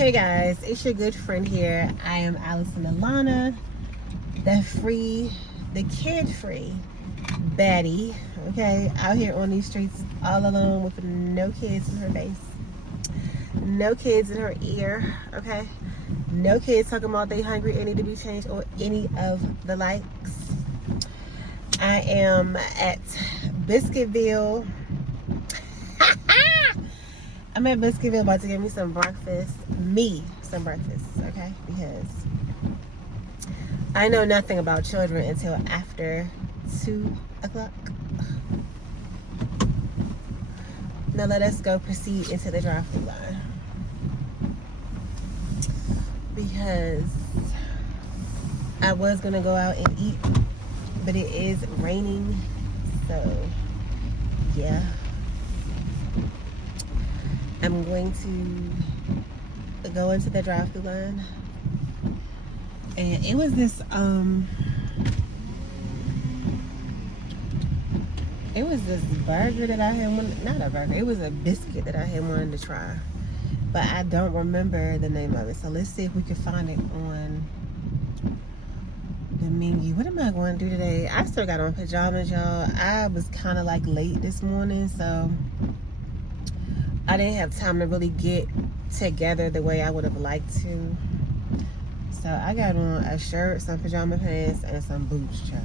Hey guys, it's your good friend here. I am Allison Alanna, the kid-free baddie, okay? Out here on these streets all alone with no kids in her face, no kids in her ear, okay? No kids talking about they hungry and need to be changed or any of the likes. I am at Biscuitville. I'm at Biscuitville about to get me some breakfast. Okay? Because I know nothing about children until after 2 o'clock. Now let us go proceed into the drive-thru line. Because I was gonna go out and eat, but it is raining, so yeah. I'm going to go into the drive-thru line, and it was this burger that I had wanted, not a burger, it was a biscuit that I had wanted to try, but I don't remember the name of it. So let's see if we can find it on the menu. What am I going to do today? I still got on pajamas, y'all. I was kind of like late this morning, so I didn't have time to really get together the way I would have liked to. So I got on a shirt, some pajama pants, and some boots, child.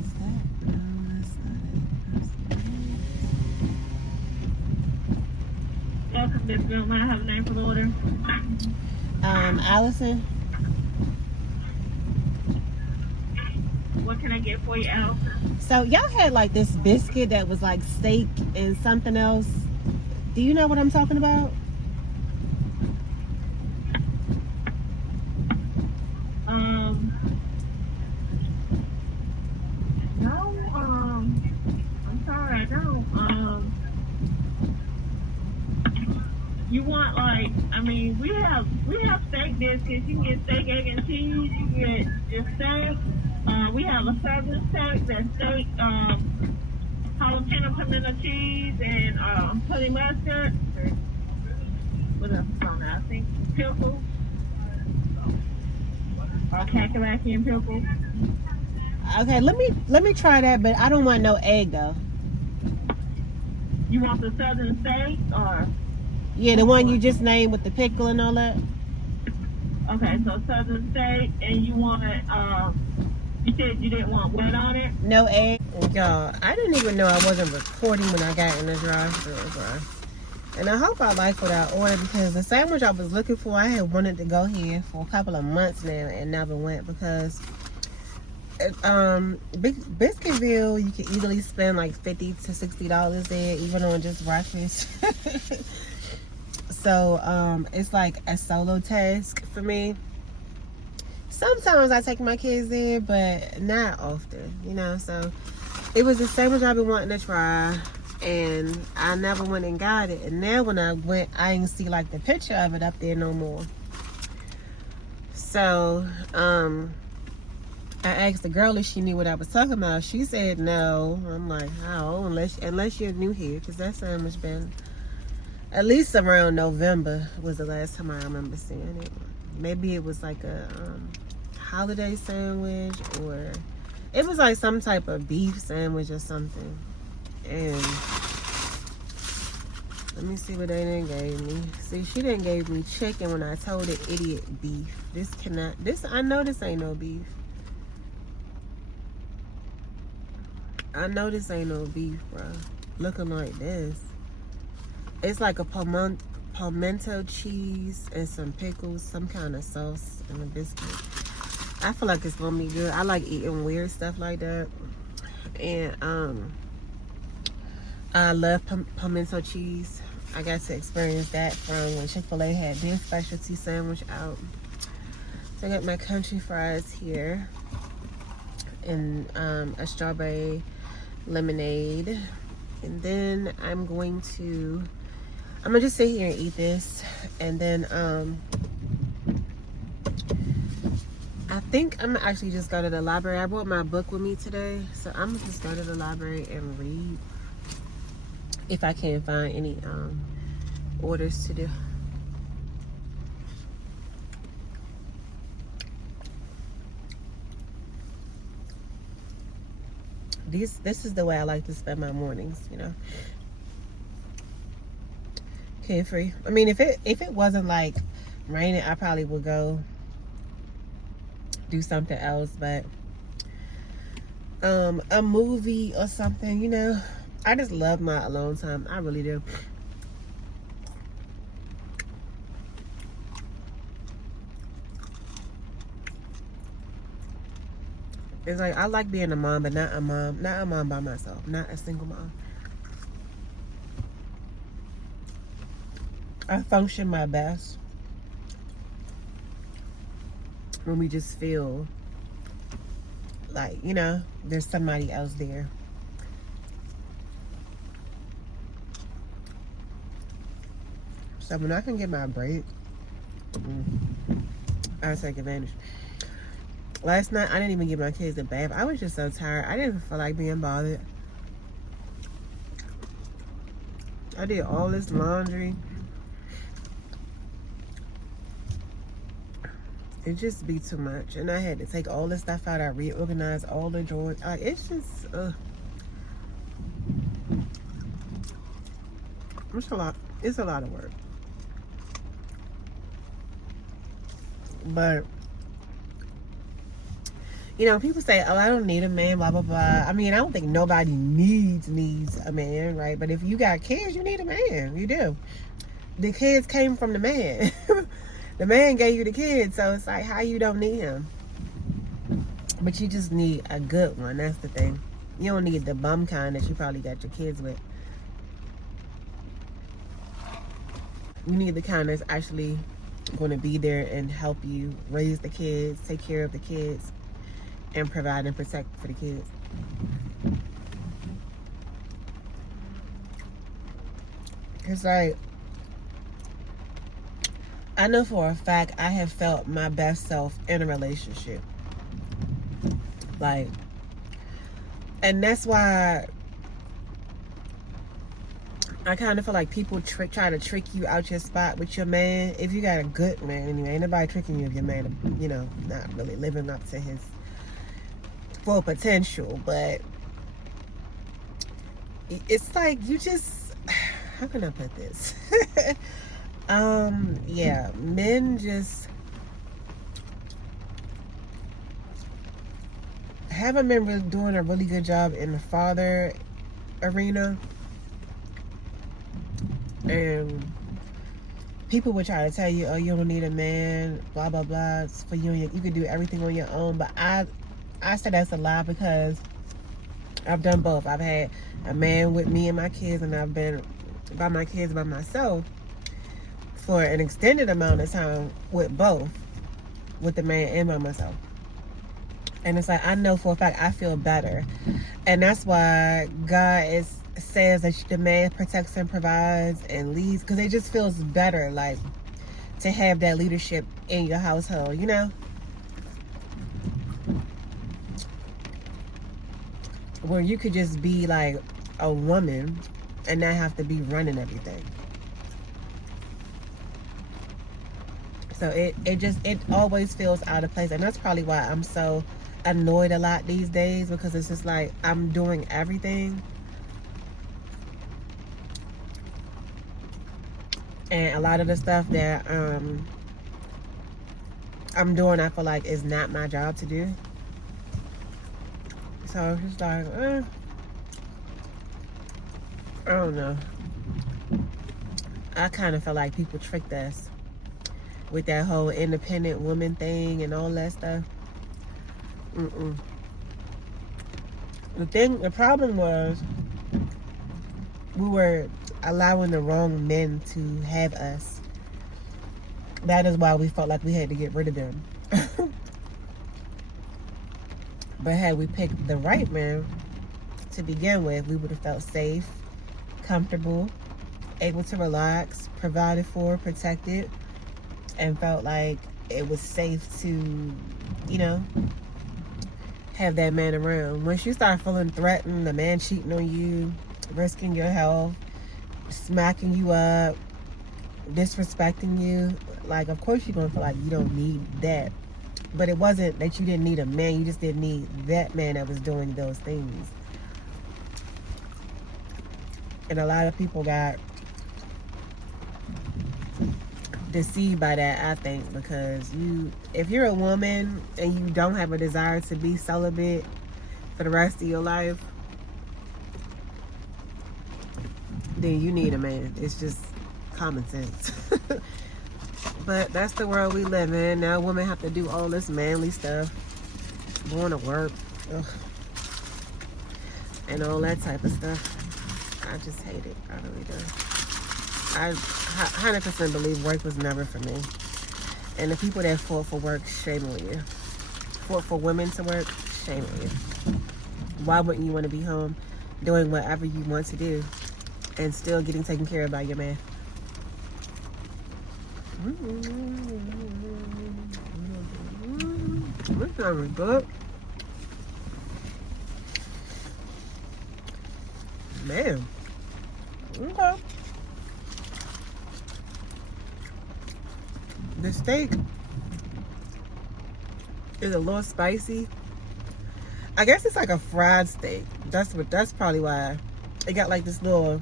Is that? No, that's not it. Welcome, Biscuitville. May I have a name for the order? Allison. What can I get for you, Allison? So y'all had like this biscuit that was like steak and something else. Do you know what I'm talking about? No, I'm sorry, I don't. You want we have steak biscuits. You can get steak, egg, and cheese. You can get just steak. We have a southern steak, that's steak, jalapeno pimento cheese, and honey mustard. What else is on there? I think pickles. Or kakalaki and pickles. Okay, let me try that, but I don't want no egg though. You want the southern steak or? Yeah, the one you just named with the pickle and all that. Okay, so southern steak, and you want it. You said you didn't want what on it? No egg. Y'all, I didn't even know I wasn't recording when I got in the drive-thru, bro. And I hope I like what I ordered, because the sandwich I was looking for, I had wanted to go here for a couple of months now and never went, because Biscuitville, you can easily spend like $50 to $60 there, even on just breakfast. So it's like a solo task for me. Sometimes I take my kids there, but not often, you know. So it was the sandwich I've been wanting to try, and I never went and got it. And now when I went, I didn't see like the picture of it up there no more. So I asked the girl if she knew what I was talking about. She said no. I'm like, how? Unless you're new here, because that sandwich been at least around November was the last time I remember seeing it. Maybe it was like a holiday sandwich, or it was like some type of beef sandwich or something. And let me see what they done gave me. See, she didn't gave me chicken when I told it idiot beef. I know this ain't no beef. I know this ain't no beef, bro. Looking like this. It's like a pimento cheese and some pickles, some kind of sauce, and a biscuit. I feel like it's gonna be good. I like eating weird stuff like that. And I love pimento cheese. I got to experience that from when Chick-fil-A had their specialty sandwich out. So I got my country fries here, and a strawberry lemonade. And then I'm gonna just sit here and eat this, and then I think I'm actually just go to the library. I brought my book with me today, so I'm gonna just go to the library and read if I can't find any orders to do. This is the way I like to spend my mornings, you know. Carefree. I mean, if it wasn't like raining, I probably would go do something else, but a movie or something, you know. I just love my alone time. I really do. It's like I like being a mom, but not a mom by myself, not a single mom. I function my best when we just feel like, you know, there's somebody else there. So when I can get my break, I take advantage. Last night, I didn't even give my kids a bath. I was just so tired. I didn't feel like being bothered. I did all this laundry. It just be too much. And I had to take all the stuff out. I reorganized all the drawers. It's just, it's a lot. It's a lot of work. But, you know, people say, oh, I don't need a man, blah, blah, blah. I mean, I don't think nobody needs a man, right? But if you got kids, you need a man. You do. The kids came from the man. The man gave you the kids, so it's like, how you don't need him? But you just need a good one. That's the thing. You don't need the bum kind that you probably got your kids with. You need the kind that's actually going to be there and help you raise the kids, take care of the kids, and provide and protect for the kids. It's like, I know for a fact I have felt my best self in a relationship. Like, and that's why I kind of feel like people try to trick you out your spot with your man. If you got a good man, anyway, ain't nobody tricking you if your man, you know, not really living up to his full potential. But it's like you just, how can I put this? Yeah, men just haven't been really doing a really good job in the father arena. And people would try to tell you, oh, you don't need a man, blah, blah, blah. It's for you. You can do everything on your own. But I said that's a lie, because I've done both. I've had a man with me and my kids, and I've been by my kids by myself for an extended amount of time with both, with the man and by myself. And it's like, I know for a fact I feel better. And that's why God says that the man protects and provides and leads, because it just feels better, like, to have that leadership in your household, you know? Where you could just be like a woman and not have to be running everything. So it always feels out of place. And that's probably why I'm so annoyed a lot these days, because it's just like I'm doing everything. And a lot of the stuff that I'm doing, I feel like is not my job to do. So it's just like, I don't know. I kind of feel like people tricked us with that whole independent woman thing and all that stuff. The problem was we were allowing the wrong men to have us. That is why we felt like we had to get rid of them. But had we picked the right man to begin with, we would have felt safe, comfortable, able to relax, provided for, protected, and felt like it was safe to, you know, have that man around. Once you start feeling threatened, the man cheating on you, risking your health, smacking you up, disrespecting you, like, of course you're gonna feel like you don't need that. But it wasn't that you didn't need a man, you just didn't need that man that was doing those things. And a lot of people got deceived by that, I think, because if you're a woman and you don't have a desire to be celibate for the rest of your life, then you need a man. It's just common sense. But that's the world we live in. Now women have to do all this manly stuff, going to work, ugh, and all that type of stuff. I just hate it. I really do. I 100% believe work was never for me. And the people that fought for work, shame on you. Fought for women to work, shame on you. Why wouldn't you want to be home doing whatever you want to do and still getting taken care of by your man? This is very good. Man. Okay. The steak is a little spicy. I guess it's like a fried steak. That's probably why it got like this little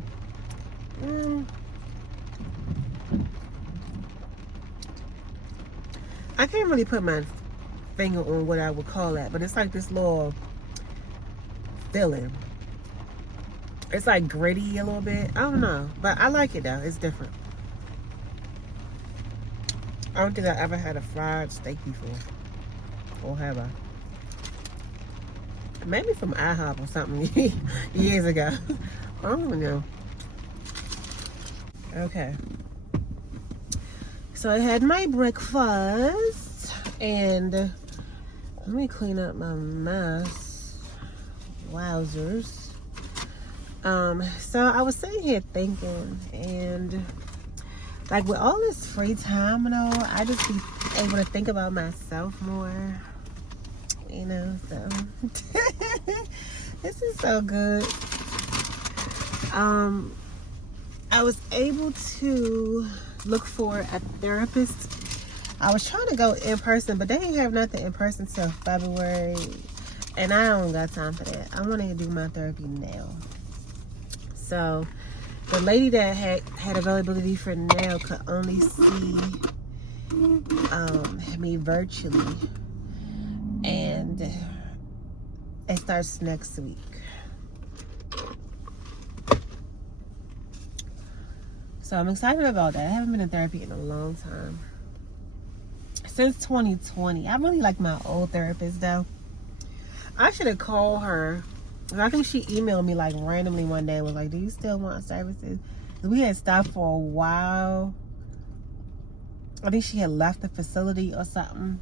I can't really put my finger on what I would call that, but it's like this little filling. It's like gritty a little bit. I don't know, but I like it though. It's different. I don't think I ever had a fried steak before. Or have I? Maybe from IHOP or something years ago. I don't know. Okay. So I had my breakfast, and let me clean up my mess. Wowzers. So I was sitting here thinking, and like with all this free time and all, I just be able to think about myself more, you know, so this is so good. I was able to look for a therapist. I was trying to go in person, but they didn't have nothing in person till February, and I don't got time for that. I want to do my therapy now. So the lady that had availability for now could only see me virtually, and it starts next week. So I'm excited about that. I haven't been in therapy in a long time. Since 2020. I really like my old therapist though. I should have called her. I think she emailed me like randomly one day and was like, do you still want services? We had stopped for a while. I think she had left the facility or something,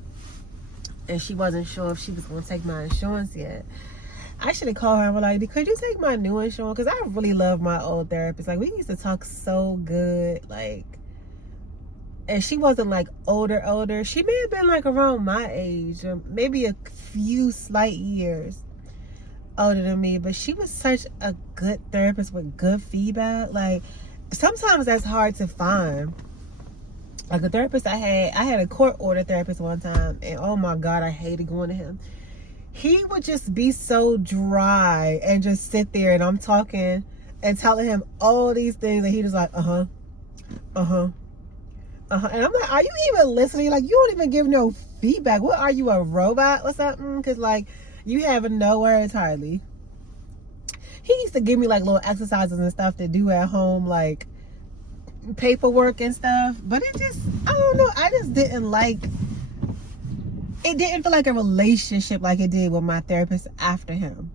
and she wasn't sure if she was going to take my insurance yet. I should have called her and was like, could you take my new insurance? Because I really love my old therapist. Like, we used to talk so good. Like, and she wasn't like older. She may have been like around my age, or maybe a few slight years older than me. But she was such a good therapist with good feedback. Like, sometimes that's hard to find. Like, a therapist I had a court order therapist one time, and oh my God, I hated going to him. He would just be so dry and just sit there, and I'm talking and telling him all these things, and he was like, and I'm like, are you even listening? Like, you don't even give no feedback. What are you, a robot or something? Because like, you have no words hardly. He used to give me like little exercises and stuff to do at home, like paperwork and stuff, but it just, I don't know, I just didn't like, it didn't feel like a relationship like it did with my therapist after him.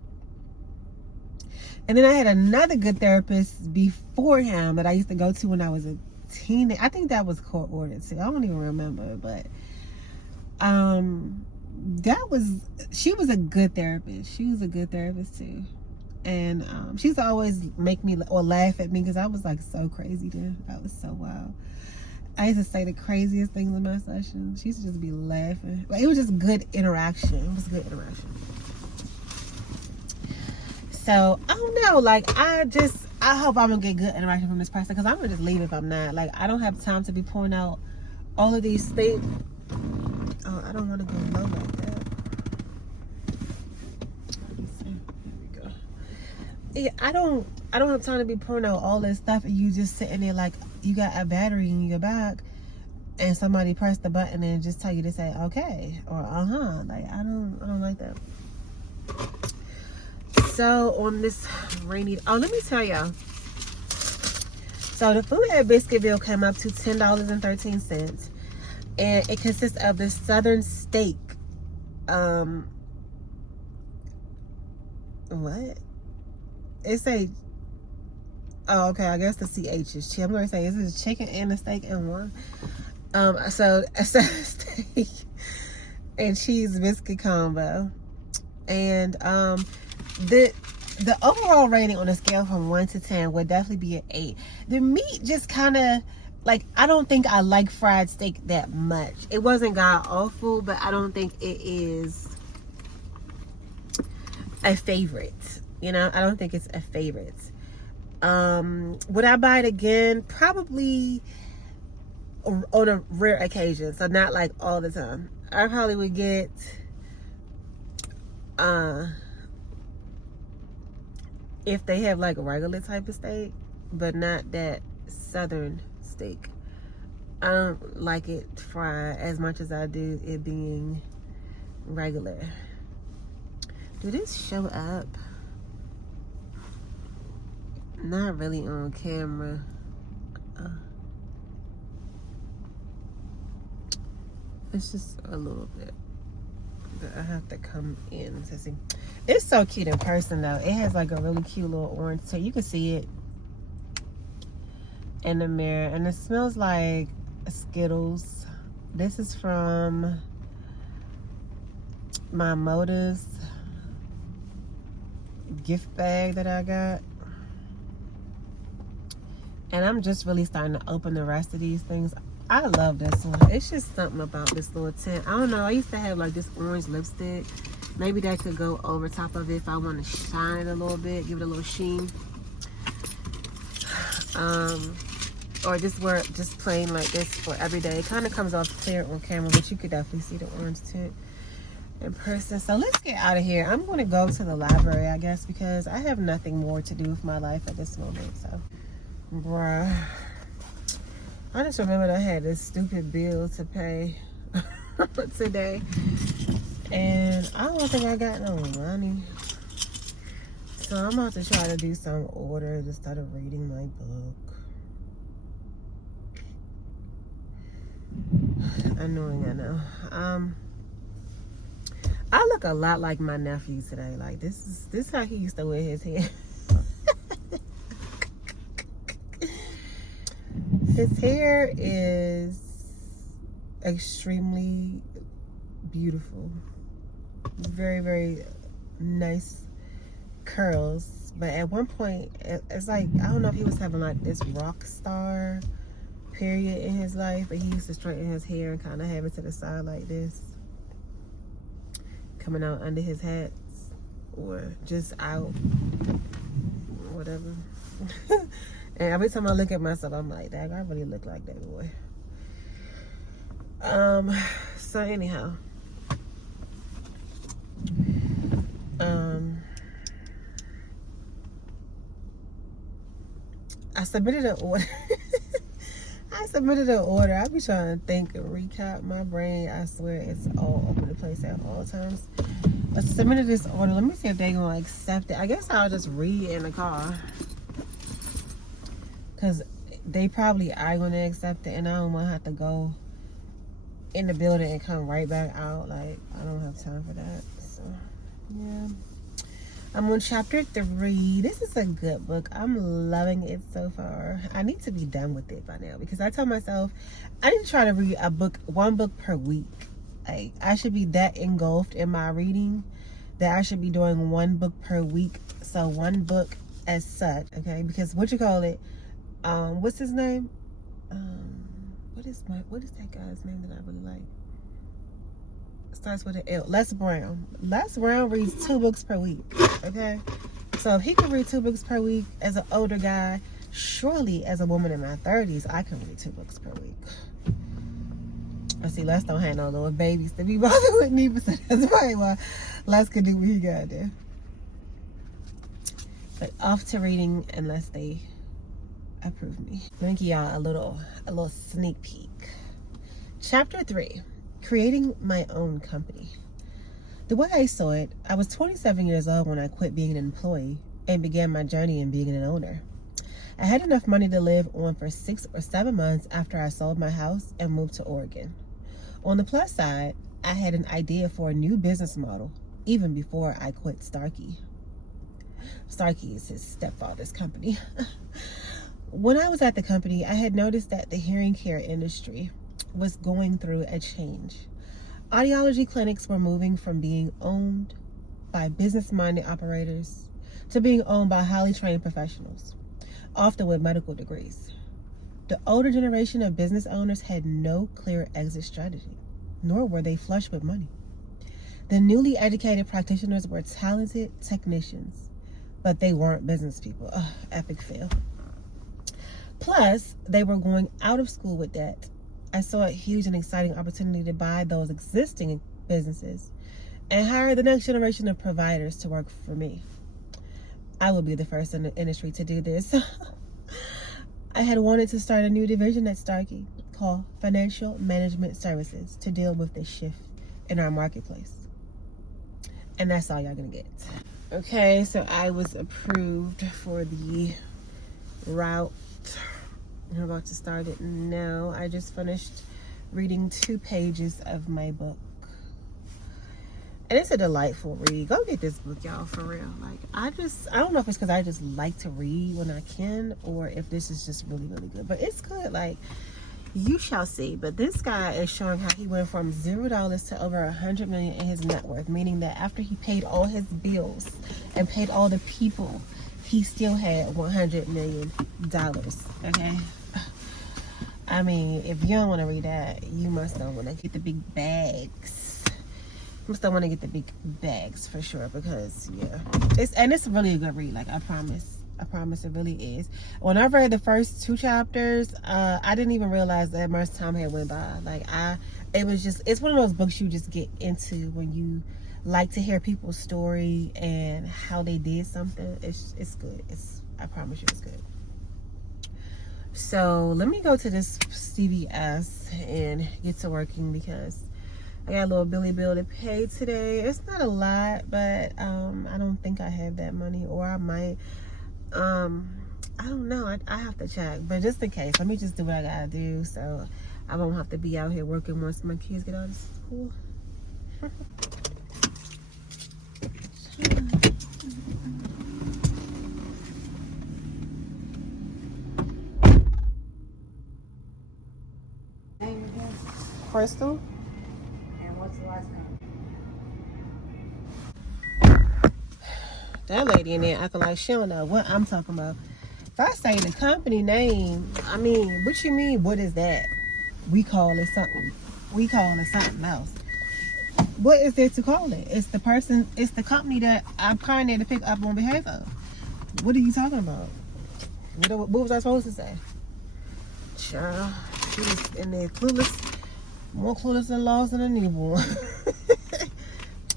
And then I had another good therapist before him that I used to go to when I was a teenager. I think that was court ordered too. I don't even remember, but she was a good therapist. She was a good therapist too. And she used to always make me or laugh at me because I was like so crazy then. I was so wild. I used to say the craziest things in my session. She used to just be laughing. Like, it was just good interaction. It was good interaction. So, I don't know. Like, I hope I'm going to get good interaction from this person, because I'm going to just leave if I'm not. Like, I don't have time to be pouring out all of these things. Oh, I don't want to go low like that. Yeah, I don't have time to be pouring out all this stuff and you just sitting there like you got a battery in your bag and somebody press the button and just tell you to say okay or like I don't like that. So on this rainy, let me tell y'all. So the food at Biscuitville came up to $10.13, and it consists of the southern steak. What? It's a, oh, okay, I guess the CH is chicken. I'm going to say, is this chicken and a steak in one? So a steak and cheese biscuit combo. And the overall rating on a scale from 1 to 10 would definitely be an 8. The meat just kind of, like, I don't think I like fried steak that much. It wasn't god awful, but I don't think it is a favorite. You know, I don't think it's a favorite. Would I buy it again? Probably on a rare occasion. So not like all the time. I probably would get if they have like a regular type of steak, but not that southern steak. I don't like it fried as much as I do it being regular. Did this show up? Not really on camera. It's just a little bit. But I have to come in to see. It's so cute in person though. It has like a really cute little orange tail. You can see it in the mirror. And it smells like Skittles. This is from my Motives gift bag that I got. And I'm just really starting to open the rest of these things. I love this one. It's just something about this little tint. I don't know. I used to have like this orange lipstick. Maybe that could go over top of it if I want to shine it a little bit, give it a little sheen. Or just wear it just plain like this for every day. It kind of comes off clear on camera, but you could definitely see the orange tint in person. So let's get out of here. I'm going to go to the library, I guess, because I have nothing more to do with my life at this moment. So, bruh, I just remembered I had this stupid bill to pay today, and I don't think I got no money. So I'm about to try to do some orders instead of reading my book. Annoying, I know. I look a lot like my nephew today. Like this is how he used to wear his hair. His hair is extremely beautiful. Very, very nice curls. But at one point, it's like, I don't know if he was having like this rock star period in his life, but he used to straighten his hair and kind of have it to the side like this, coming out under his hats or just out, whatever. And every time I look at myself, I'm like, dang, I really look like that boy. So anyhow, I submitted an order. I submitted an order. I be trying to think and recap. My brain, I swear, it's all over the place at all times. I submitted this order. Let me see if they're going to accept it. I guess I'll just read in the car, because they probably are going to accept it, and I don't want to have to go in the building and come right back out. Like, I don't have time for that. So, yeah. I'm on chapter 3. This is a good book. I'm loving it so far. I need to be done with it by now, because I tell myself I need to try to read one book per week. Like, I should be that engulfed in my reading that I should be doing one book per week. So one book as such, okay? Because what's his name? what is that guy's name that I really like? It starts with an L. Les Brown. Les Brown reads 2 books per week. Okay? So if he can read 2 books per week as an older guy, surely as a woman in my 30s, I can read 2 books per week. I see Les don't have no little babies to be bothered with neither, so that's probably why Les can do what he got there. But off to reading unless they approve me. Let me give y'all a little sneak peek. Chapter 3, creating my own company. The way I saw it, I was 27 years old when I quit being an employee and began my journey in being an owner. I had enough money to live on for 6 or 7 months after I sold my house and moved to Oregon. On the plus side, I had an idea for a new business model even before I quit Starkey. Starkey is his stepfather's company. When I was at the company, I had noticed that the hearing care industry was going through a change. Audiology clinics were moving from being owned by business-minded operators to being owned by highly trained professionals, often with medical degrees. The older generation of business owners had no clear exit strategy, nor were they flush with money. The newly educated practitioners were talented technicians, but they weren't business people. Ugh, epic fail. Plus, they were going out of school with debt. I saw a huge and exciting opportunity to buy those existing businesses and hire the next generation of providers to work for me. I would be the first in the industry to do this. I had wanted to start a new division at Starkey called Financial Management Services to deal with this shift in our marketplace. And that's all y'all gonna get. Okay, so I was approved for the route. I'm about to start it now. I just finished reading 2 pages of my book. And it's a delightful read. Go get this book, y'all, for real. Like, I don't know if it's because I just like to read when I can, or if this is just really, really good. But it's good. Like, you shall see. But this guy is showing how he went from $0 to over $100 million in his net worth, meaning that after he paid all his bills and paid all the people, he still had $100 million. Okay? I mean, if you don't want to read that, you must don't want to get the big bags. I still want to get the big bags for sure, because yeah, it's really a good read. Like, I promise it really is. When I read the first 2 chapters, I didn't even realize that much time had went by. Like, it's one of those books you just get into when you like to hear people's story and how they did something. It's good. I promise you, it's good. So let me go to this CVS and get to working, because I got a little Billy bill to pay today. It's not a lot, but I don't think I have that money, or I might. I don't know. I have to check, but just in case, let me just do what I gotta do, so I won't have to be out here working once my kids get out of school. Crystal. And what's the last name? That lady in there acting like she don't know what I'm talking about. If I say the company name, I mean, what you mean, what is that? We call it something. We call it something else. What is there to call it? It's the company that I'm trying there to pick up on behalf of. What are you talking about? What was I supposed to say? Child, she was in there clueless. More clueless and lost than a newborn.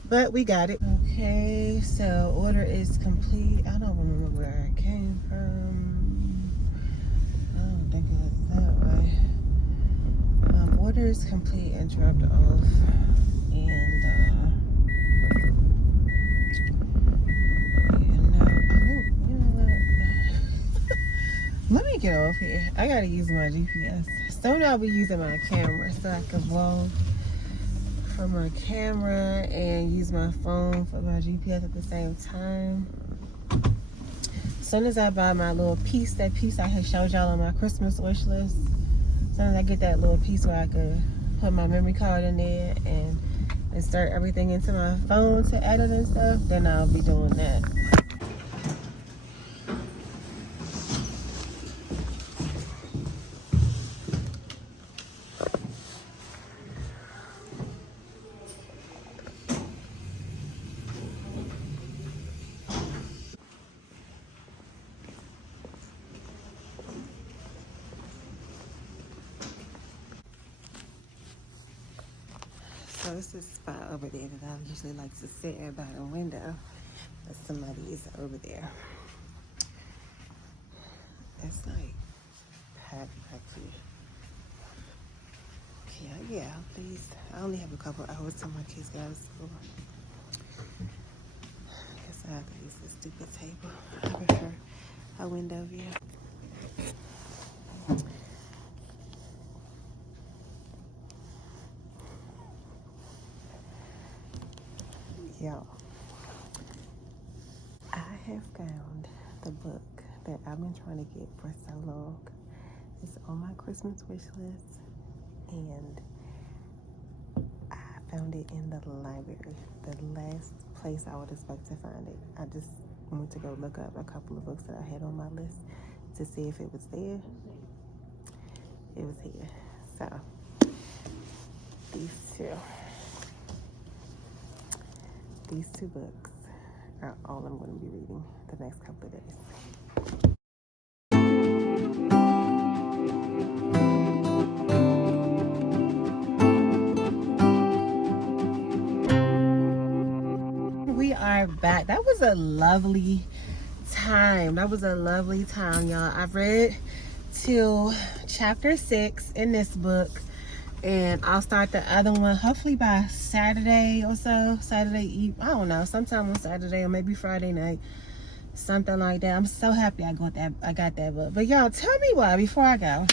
But we got it. Okay, so order is complete. I don't remember where it came from. I don't think it's that way. Order is complete and dropped off. Let me get off here. I gotta use my GPS. Soon I'll be using my camera so I can vlog from my camera and use my phone for my GPS at the same time. As soon as I buy my little piece, that piece I had showed y'all on my Christmas wish list, as soon as I get that little piece where I could put my memory card in there and insert everything into my phone to edit and stuff, then I'll be doing that. There's this spot over there that I usually like to sit at by the window, but somebody is over there. It's like packed here. Yeah, please. I only have a couple hours till my kids go to school. Guess I have to use this stupid table. I prefer a window view. Y'all, I have found the book that I've been trying to get for so long. It's on my Christmas wish list, and I found it in the library, the last place I would expect to find it. I just went to go look up a couple of books that I had on my list to see if it was there. It was here. So, these two books are all I'm going to be reading the next couple of days. We are back. That was a lovely time. Y'all. I've read till chapter 6 in this book, and I'll start the other one hopefully by Saturday or so. Saturday eve, I don't know, sometime on Saturday or maybe Friday night, something like that. I'm so happy I got that book. But y'all, tell me why before I go.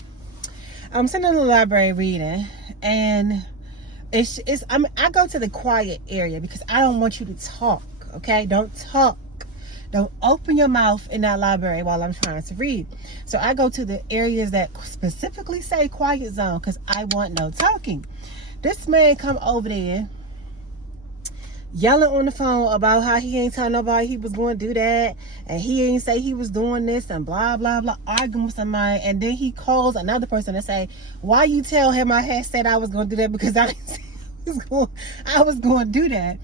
I'm sitting in the library reading, and I go to the quiet area because I don't want you to talk. Okay, don't talk. Don't open your mouth in that library while I'm trying to read. So I go to the areas that specifically say quiet zone because I want no talking. This man come over there yelling on the phone about how he ain't tell nobody he was going to do that, and he ain't say he was doing this, and blah blah blah, arguing with somebody. And then he calls another person and say, why you tell him I had said I was going to do that, because I was going to do that.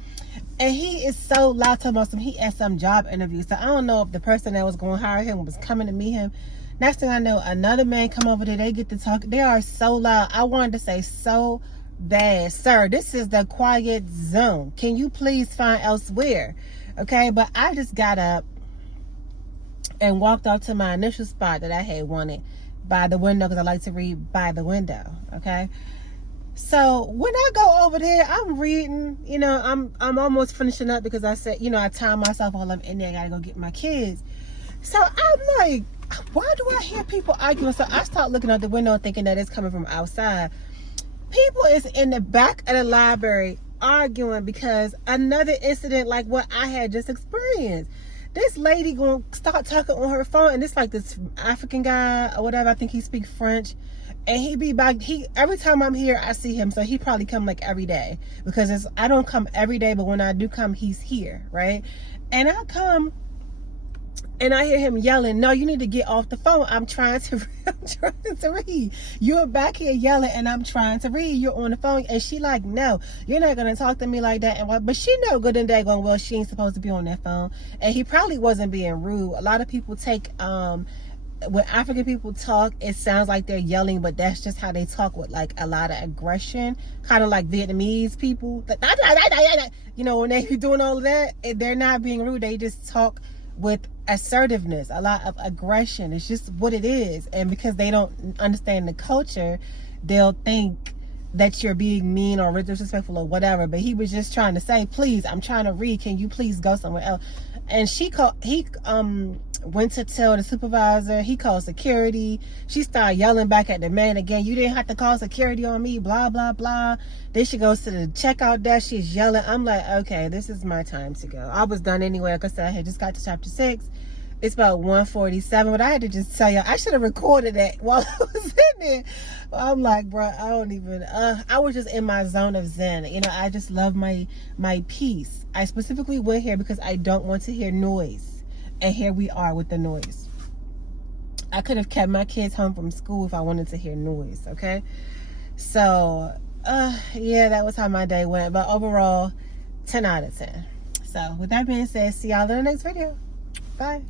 And he is so loud to most of him. He at some job interview. So I don't know if the person that was going to hire him was coming to meet him. Next thing I know, another man come over there. They get to talk. They are so loud. I wanted to say so bad, sir, this is the quiet zone. Can you please find elsewhere? Okay, but I just got up and walked off to my initial spot that I had wanted by the window because I like to read by the window. Okay. So when I go over there, I'm reading, I'm almost finishing up because I said, I time myself while I'm in there. I gotta go get my kids. So I'm like, why do I hear people arguing? So I start looking out the window thinking that it's coming from outside. People is in the back of the library arguing because another incident like what I had just experienced. This lady gonna start talking on her phone, and it's like this African guy or whatever. I think he speaks French. And he be back. Every time I'm here, I see him. So he probably come like every day because I don't come every day, but when I do come, he's here, right? And I come, and I hear him yelling, "No, you need to get off the phone. I'm trying to read. You're back here yelling, and I'm trying to read. You're on the phone." And she like, "No, you're not gonna talk to me like that." And but she know good and daggone well she ain't supposed to be on that phone. And he probably wasn't being rude. A lot of people take when African people talk, it sounds like they're yelling, but that's just how they talk, with like a lot of aggression, kind of like Vietnamese people. When they be doing all of that, they're not being rude. They just talk with assertiveness, a lot of aggression. It's just what it is. And because they don't understand the culture, they'll think that you're being mean or disrespectful or whatever. But he was just trying to say, please, I'm trying to read. Can you please go somewhere else? And he went to tell the supervisor. He called security. She started yelling back at the man again. You didn't have to call security on me, blah, blah, blah. Then she goes to the checkout desk. She's yelling. I'm like, okay, this is my time to go. I was done anyway. Like I said, I had just got to chapter 6. It's about 1:47, but I had to just tell you, I should have recorded that while I was in there. I'm like, bro, I don't even, I was just in my zone of zen. I just love my peace. I specifically went here because I don't want to hear noise. And here we are with the noise. I could have kept my kids home from school if I wanted to hear noise, okay? So, yeah, that was how my day went. But overall, 10 out of 10. So, with that being said, see y'all in the next video. Bye.